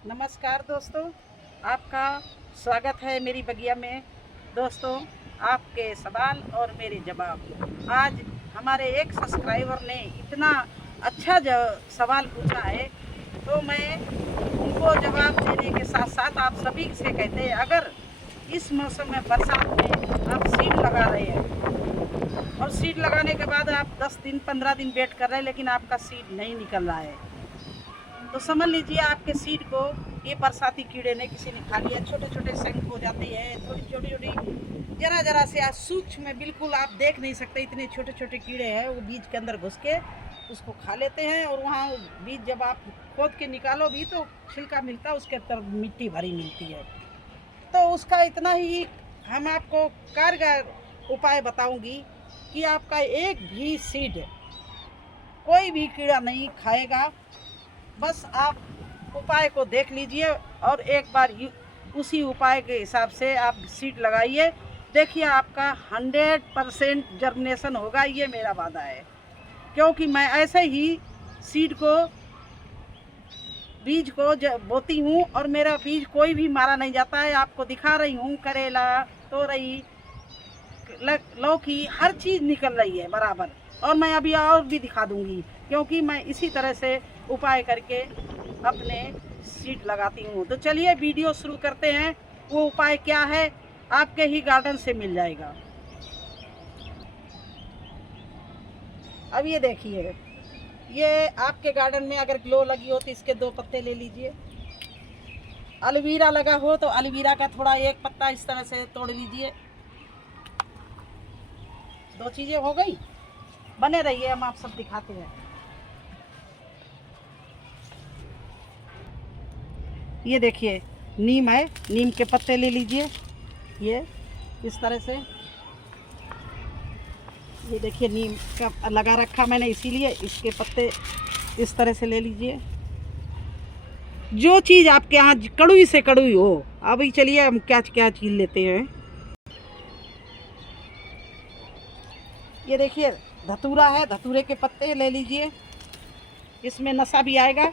नमस्कार दोस्तों, आपका स्वागत है मेरी बगिया में। दोस्तों, आपके सवाल और मेरे जवाब। आज हमारे एक सब्सक्राइबर ने इतना अच्छा सवाल पूछा है, तो मैं उनको जवाब देने के साथ साथ आप सभी से कहते हैं, अगर इस मौसम में बरसात में आप सीड लगा रहे हैं और सीड लगाने के बाद आप 10 दिन 15 दिन वेट कर रहे हैं, लेकिन आपका सीड नहीं निकल रहा है, तो समझ लीजिए आपके सीड को ये बरसाती कीड़े ने किसी ने खा लिया। छोटे छोटे शंख हो जाते हैं, थोड़ी छोटी छोटी जरा जरा से आज सूक्ष्म में बिल्कुल आप देख नहीं सकते, इतने छोटे छोटे कीड़े हैं, वो बीज के अंदर घुस के उसको खा लेते हैं। और वहाँ बीज जब आप खोद के निकालो भी तो छिलका मिलता है, उसके अंदर मिट्टी भरी मिलती है। तो उसका इतना ही हम आपको कारगर उपाय बताऊंगी कि आपका एक भी सीड कोई भी कीड़ा नहीं खाएगा। बस आप उपाय को देख लीजिए और एक बार उसी उपाय के हिसाब से आप सीड लगाइए। देखिए आपका 100% जर्मिनेशन होगा, ये मेरा वादा है, क्योंकि मैं ऐसे ही सीड को बीज को बोती हूँ और मेरा बीज कोई भी मारा नहीं जाता है। आपको दिखा रही हूँ, करेला, तोरई, लौकी, हर चीज़ निकल रही है बराबर। और मैं अभी और भी दिखा दूँगी, क्योंकि मैं इसी तरह से उपाय करके अपने सीड लगाती हूँ। तो चलिए वीडियो शुरू करते हैं। वो उपाय क्या है आपके ही गार्डन से मिल जाएगा। अब ये देखिए, ये आपके गार्डन में अगर ग्लो लगी हो तो इसके 2 पत्ते ले लीजिए। एलोवेरा लगा हो तो एलोवेरा का थोड़ा एक पत्ता इस तरह से तोड़ लीजिए। 2 चीज़ें हो गई। बने रहिए, हम आप सब दिखाते हैं। ये देखिए नीम है, नीम के पत्ते ले लीजिए, ये इस तरह से। ये देखिए नीम का लगा रखा मैंने, इसीलिए इसके पत्ते इस तरह से ले लीजिए। जो चीज़ आपके यहाँ कड़वी से कड़वी हो। अभी चलिए हम क्या क्या चीज़ लेते हैं। ये देखिए धतूरा है, धतूरे के पत्ते ले लीजिए, इसमें नशा भी आएगा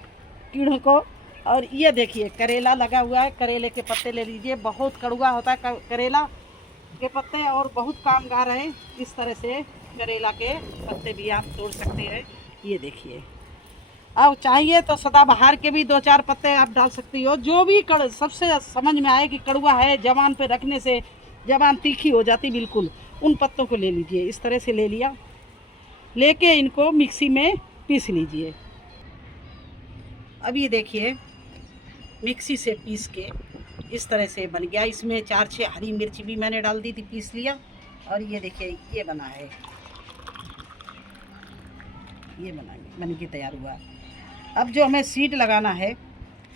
कीड़ों को। और ये देखिए करेला लगा हुआ है, करेले के पत्ते ले लीजिए, बहुत कड़वा होता है करेला के पत्ते और बहुत कामगार है। इस तरह से करेला के पत्ते भी आप तोड़ सकते हैं। ये देखिए, अब चाहिए तो सदाबहार के भी 2-4 पत्ते आप डाल सकती हो। जो भी सबसे समझ में आए कि कड़वा है, जबान पे रखने से जबान तीखी हो जाती बिल्कुल, उन पत्तों को ले लीजिए। इस तरह से ले लिया, लेके इनको मिक्सी में पीस लीजिए। अब ये देखिए मिक्सी से पीस के इस तरह से बन गया। इसमें 4-6 हरी मिर्च भी मैंने डाल दी थी, पीस लिया। और ये देखिए ये बना है, ये बन के तैयार हुआ। अब जो हमें सीड लगाना है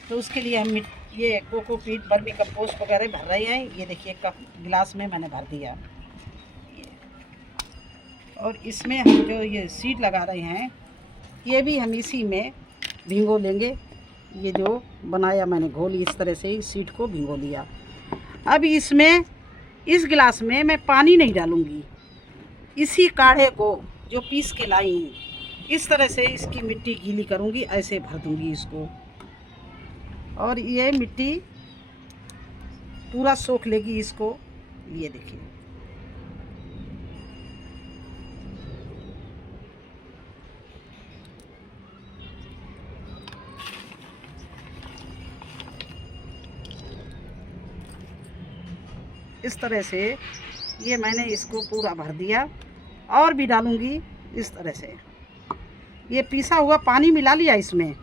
तो उसके लिए हम ये कोकोपीट, वर्मी कंपोस्ट वगैरह भर रहे हैं। ये देखिए कप गिलास में मैंने भर दिया और इसमें हम जो ये सीड लगा रहे हैं ये भी हम इसी में भिगो लेंगे। ये जो बनाया मैंने घोल, इस तरह से ही सीड को भिगो लिया। अब इसमें इस गिलास में मैं पानी नहीं डालूँगी, इसी काढ़े को जो पीस के लाई हूँ इस तरह से इसकी मिट्टी गीली करूँगी, ऐसे भर दूँगी इसको। और ये मिट्टी पूरा सोख लेगी इसको। ये देखिए इस तरह से ये मैंने इसको पूरा भर दिया। और भी डालूँगी इस तरह से। ये पीसा हुआ पानी मिला लिया इसमें,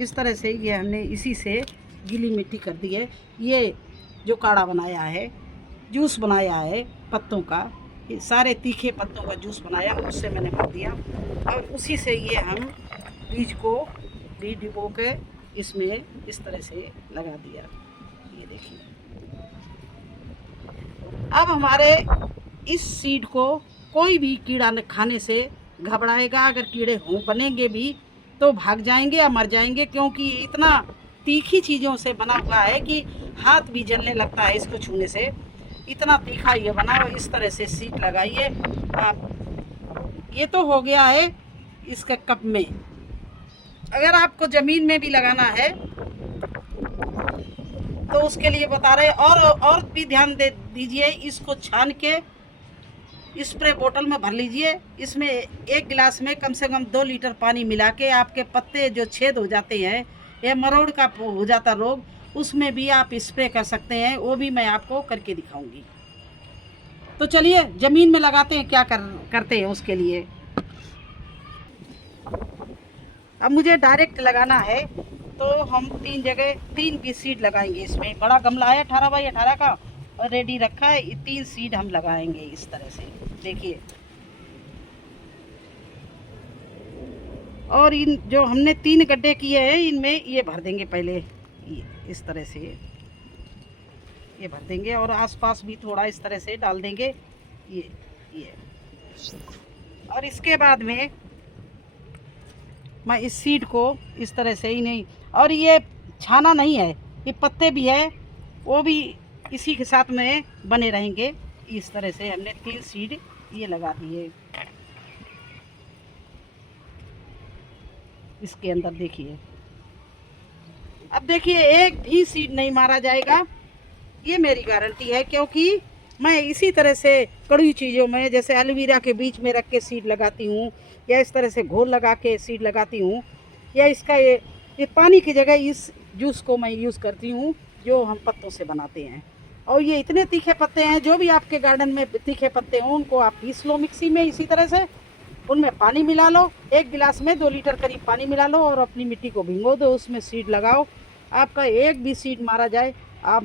इस तरह से ये हमने इसी से गीली मिट्टी कर दी है। ये जो काढ़ा बनाया है, जूस बनाया है पत्तों का, ये सारे तीखे पत्तों का जूस बनाया, उससे मैंने भर दिया। और उसी से ये हम बीज को भी डिबो के इसमें इस तरह से लगा दिया। ये देखिए, अब हमारे इस सीड को कोई भी कीड़ा न खाने से घबराएगा। अगर कीड़े हों बनेंगे भी तो भाग जाएंगे या मर जाएंगे, क्योंकि इतना तीखी चीज़ों से बना हुआ है कि हाथ भी जलने लगता है इसको छूने से, इतना तीखा ये बना हुआ। इस तरह से सीड लगाइए आप। ये तो हो गया है इसके कप में। अगर आपको ज़मीन में भी लगाना है तो उसके लिए बता रहे। और भी ध्यान दे दीजिए, इसको छान के स्प्रे बोतल में भर लीजिए। इसमें 1 गिलास में कम से कम 2 लीटर पानी मिला के आपके पत्ते जो छेद हो जाते हैं या मरोड़ का हो जाता रोग, उसमें भी आप स्प्रे कर सकते हैं। वो भी मैं आपको करके दिखाऊंगी। तो चलिए ज़मीन में लगाते हैं, क्या करते हैं उसके लिए। अब मुझे डायरेक्ट लगाना है, तो हम 3 जगह 3 भी सीड लगाएंगे। इसमें बड़ा गमला है 18 बाई 18 का और रेडी रखा है। 3 सीड हम लगाएंगे इस तरह से, देखिए। और इन जो हमने 3 गड्ढे किए हैं, इनमें ये भर देंगे पहले, ये इस तरह से ये भर देंगे। और आसपास भी थोड़ा इस तरह से डाल देंगे ये। और इसके बाद में मैं इस सीड को इस तरह से ही नहीं, और ये छाना नहीं है, ये पत्ते भी है वो भी इसी के साथ में बने रहेंगे। इस तरह से हमने 3 सीड ये लगा दिए इसके अंदर, देखिए। अब देखिए एक भी सीड नहीं मारा जाएगा, ये मेरी गारंटी है। क्योंकि मैं इसी तरह से कड़वी चीज़ों में, जैसे एलोवेरा के बीच में रख के सीड लगाती हूँ, या इस तरह से घोल लगा के सीड लगाती हूँ, या इसका ये पानी की जगह इस जूस को मैं यूज़ करती हूँ जो हम पत्तों से बनाते हैं। और ये इतने तीखे पत्ते हैं, जो भी आपके गार्डन में तीखे पत्ते हों उनको आप पीस लो मिक्सी में। इसी तरह से उनमें पानी मिला लो, 1 गिलास में 2 लीटर करीब पानी मिला लो और अपनी मिट्टी को भिगो दो, उसमें सीड लगाओ। आपका एक भी सीड मारा जाए, आप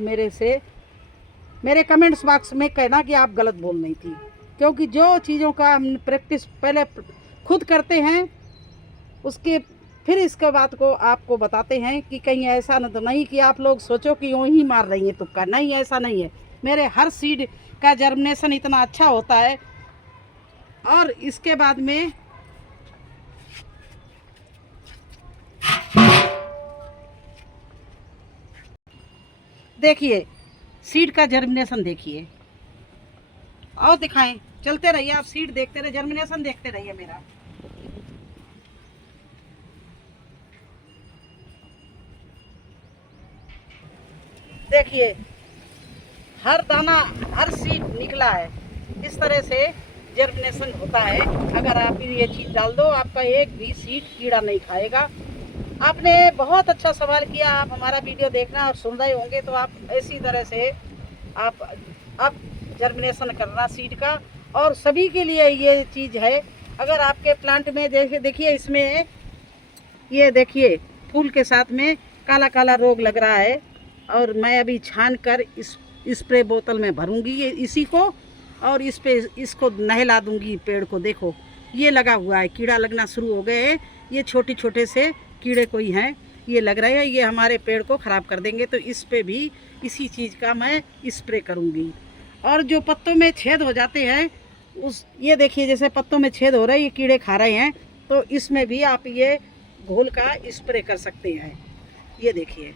मेरे कमेंट्स बॉक्स में कहना कि आप गलत बोल नहीं थी। क्योंकि जो चीज़ों का हम प्रैक्टिस पहले खुद करते हैं, उसके फिर इसके बाद को आपको बताते हैं कि कहीं ऐसा न तो नहीं कि आप लोग सोचो कि यूँ ही मार रही है तुक्का। नहीं, ऐसा नहीं है। मेरे हर सीड का जर्मिनेशन इतना अच्छा होता है। और इसके बाद में देखिए सीड का जर्मिनेशन देखिए, और दिखाएं, चलते रहिए आप, सीड देखते रहिए, जर्मिनेशन देखते रहिए मेरा। देखिए हर दाना, हर सीड निकला है। इस तरह से जर्मिनेशन होता है। अगर आप ये चीज़ डाल दो, आपका एक भी सीड कीड़ा नहीं खाएगा। आपने बहुत अच्छा सवाल किया। आप हमारा वीडियो देखना और सुन रहे होंगे, तो आप इसी तरह से आप जर्मिनेशन करना सीड का। और सभी के लिए ये चीज़ है। अगर आपके प्लांट में देखिए इसमें ये देखिए फूल के साथ में काला काला रोग लग रहा है, और मैं अभी छान कर इस स्प्रे बोतल में भरूंगी ये इसी को, और इसको नहला दूंगी पेड़ को। देखो ये लगा हुआ है, कीड़ा लगना शुरू हो गए हैं। ये छोटे छोटे से कीड़े कोई हैं, ये लग रहे हैं, ये हमारे पेड़ को ख़राब कर देंगे। तो इस पे भी इसी चीज़ का मैं स्प्रे करूंगी। और जो पत्तों में छेद हो जाते हैं, ये देखिए जैसे पत्तों में छेद हो रहे हैं, ये कीड़े खा रहे हैं, तो इसमें भी आप ये घोल का स्प्रे कर सकते हैं। ये देखिए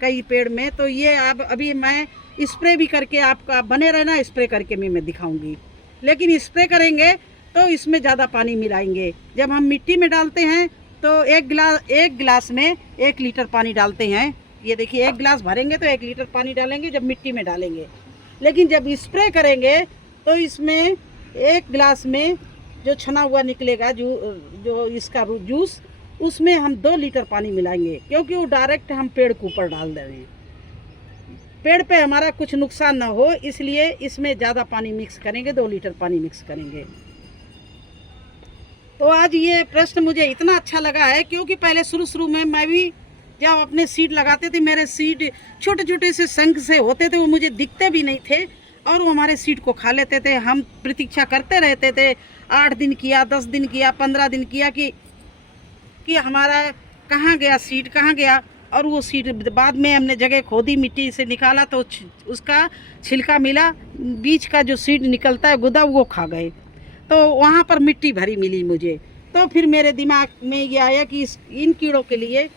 कई पेड़ में, तो ये अब अभी मैं स्प्रे भी करके आपका बने रहना, स्प्रे करके मैं दिखाऊंगी। लेकिन स्प्रे करेंगे तो इसमें ज़्यादा पानी मिलाएंगे। जब हम मिट्टी में डालते हैं तो एक गिलास में 1 लीटर पानी डालते हैं। ये देखिए 1 गिलास भरेंगे तो 1 लीटर पानी डालेंगे जब मिट्टी में डालेंगे। लेकिन जब स्प्रे करेंगे तो इसमें 1 गिलास में जो छना हुआ निकलेगा, जो इसका जूस, उसमें हम 2 लीटर पानी मिलाएंगे। क्योंकि वो डायरेक्ट हम पेड़ के ऊपर डाल दे रहे हैं, पेड़ पे हमारा कुछ नुकसान ना हो, इसलिए इसमें ज़्यादा पानी मिक्स करेंगे, 2 लीटर पानी मिक्स करेंगे। तो आज ये प्रश्न मुझे इतना अच्छा लगा है, क्योंकि पहले शुरू में मैं भी जब अपने सीड लगाते थे, मेरे सीड छोटे छोटे से संग से होते थे, वो मुझे दिखते भी नहीं थे और वो हमारे सीड को खा लेते थे। हम प्रतीक्षा करते रहते थे, 8 दिन किया, 10 दिन किया, 15 दिन किया कि हमारा कहाँ गया सीड, कहाँ गया। और वो सीड बाद में हमने जगह खोदी, मिट्टी से निकाला तो उसका छिलका मिला, बीज का जो सीड निकलता है गुदा, वो खा गए। तो वहाँ पर मिट्टी भरी मिली मुझे। तो फिर मेरे दिमाग में ये आया कि इन कीड़ों के लिए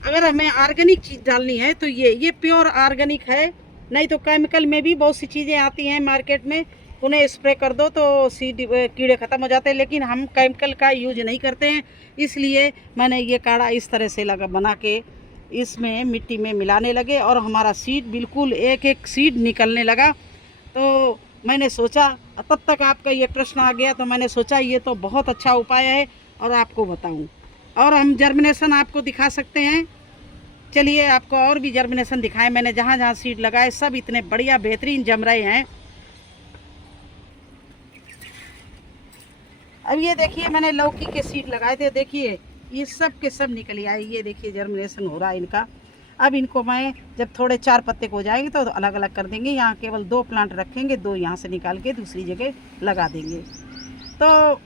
अगर हमें ऑर्गेनिक चीज़ डालनी है तो ये प्योर ऑर्गेनिक है। नहीं तो केमिकल में भी बहुत सी चीज़ें आती हैं मार्केट में, उन्हें स्प्रे कर दो तो सीड कीड़े ख़त्म हो जाते हैं। लेकिन हम केमिकल का यूज नहीं करते हैं, इसलिए मैंने ये काढ़ा इस तरह से बना के इसमें मिट्टी में मिलाने लगे और हमारा सीड बिल्कुल एक एक सीड निकलने लगा। तो मैंने सोचा, तब तक आपका ये प्रश्न आ गया, तो मैंने सोचा ये तो बहुत अच्छा उपाय है और आपको बताऊं। और हम जर्मिनेशन आपको दिखा सकते हैं। चलिए आपको और भी जर्मिनेशन दिखाएं। मैंने जहाँ जहाँ सीड लगाए सब इतने बढ़िया बेहतरीन जम रहे हैं। अब ये देखिए मैंने लौकी के सीड लगाए थे, देखिए ये सब के सब निकल आए। ये देखिए जर्मिनेशन हो रहा है इनका। अब इनको मैं जब थोड़े 4 पत्ते हो जाएंगे तो अलग अलग कर देंगे। यहाँ केवल 2 प्लांट रखेंगे, 2 यहाँ से निकाल के दूसरी जगह लगा देंगे। तो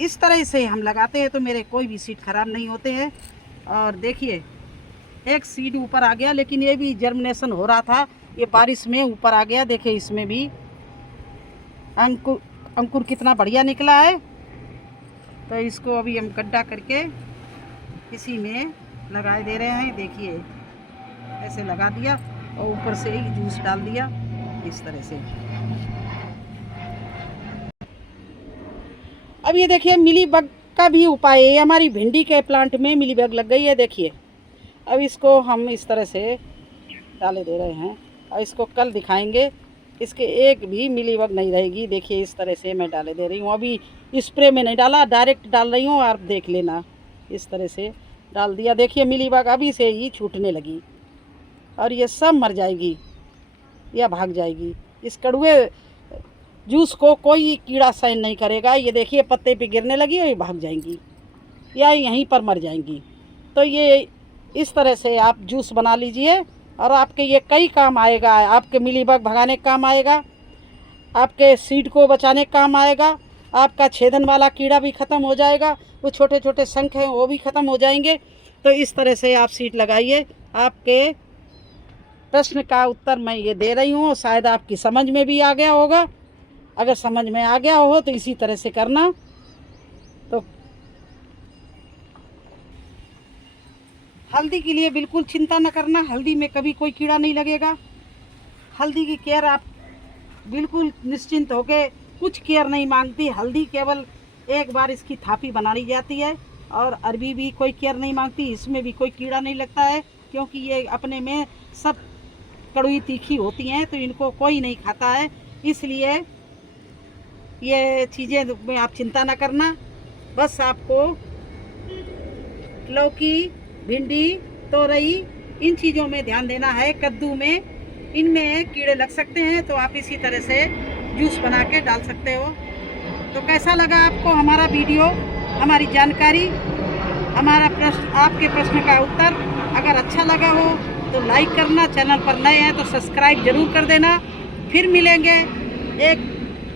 इस तरह से हम लगाते हैं तो मेरे कोई भी सीड खराब नहीं होते हैं। और देखिए एक सीड ऊपर आ गया, लेकिन ये भी जर्मिनेशन हो रहा था, ये बारिश में ऊपर आ गया। देखिए इसमें भी अंकुर कितना बढ़िया निकला है। तो इसको अभी हम गड्ढा करके इसी में लगा दे रहे हैं। देखिए ऐसे लगा दिया और ऊपर से ही जूस डाल दिया इस तरह से। अब ये देखिए मिलीबग का भी उपाय है। हमारी भिंडी के प्लांट में मिलीबग लग गई है, देखिए। अब इसको हम इस तरह से डाले दे रहे हैं और इसको कल दिखाएंगे। इसके एक भी मिलीबग नहीं रहेगी। देखिए इस तरह से मैं डाले दे रही हूँ। अभी स्प्रे में नहीं डाला, डायरेक्ट डाल रही हूँ, आप देख लेना। इस तरह से डाल दिया। देखिए मिलीबग अभी से ही छूटने लगी और ये सब मर जाएगी या भाग जाएगी। इस कड़वे जूस को कोई कीड़ा सहन नहीं करेगा। ये देखिए पत्ते पे गिरने लगी और ये भाग जाएंगी या यहीं पर मर जाएंगी। तो ये इस तरह से आप जूस बना लीजिए और आपके ये कई काम आएगा। आपके मिलीबग भगाने का काम आएगा, आपके सीड को बचाने का काम आएगा, आपका छेदन वाला कीड़ा भी ख़त्म हो जाएगा, वो छोटे छोटे शंख हैं वो भी ख़त्म हो जाएंगे। तो इस तरह से आप सीड लगाइए। आपके प्रश्न का उत्तर मैं ये दे रही हूँ, शायद आपकी समझ में भी आ गया होगा। अगर समझ में आ गया हो तो इसी तरह से करना। तो हल्दी के लिए बिल्कुल चिंता न करना, हल्दी में कभी कोई कीड़ा नहीं लगेगा। हल्दी की केयर आप बिल्कुल निश्चिंत होकर, कुछ केयर नहीं मांगती। हल्दी केवल एक बार इसकी थापी बना ली जाती है और अरबी भी कोई केयर नहीं मांगती। इसमें भी कोई कीड़ा नहीं लगता है क्योंकि ये अपने में सब कड़वी तीखी होती हैं, तो इनको कोई नहीं खाता है। इसलिए ये चीज़ें में आप चिंता ना करना। बस आपको लौकी, भिंडी, तोरई इन चीज़ों में ध्यान देना है। कद्दू में इनमें कीड़े लग सकते हैं, तो आप इसी तरह से जूस बना के डाल सकते हो। तो कैसा लगा आपको हमारा वीडियो, हमारी जानकारी, हमारा प्रश्न, आपके प्रश्न का उत्तर? अगर अच्छा लगा हो तो लाइक करना, चैनल पर नए हैं तो सब्सक्राइब ज़रूर कर देना। फिर मिलेंगे एक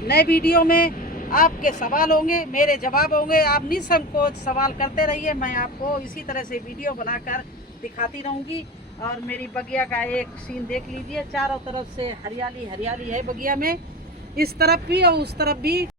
नए वीडियो में। आपके सवाल होंगे, मेरे जवाब होंगे। आप निसंकोच सवाल करते रहिए, मैं आपको इसी तरह से वीडियो बनाकर दिखाती रहूँगी। और मेरी बगिया का एक सीन देख लीजिए, चारों तरफ से हरियाली हरियाली है बगिया में, इस तरफ भी और उस तरफ भी।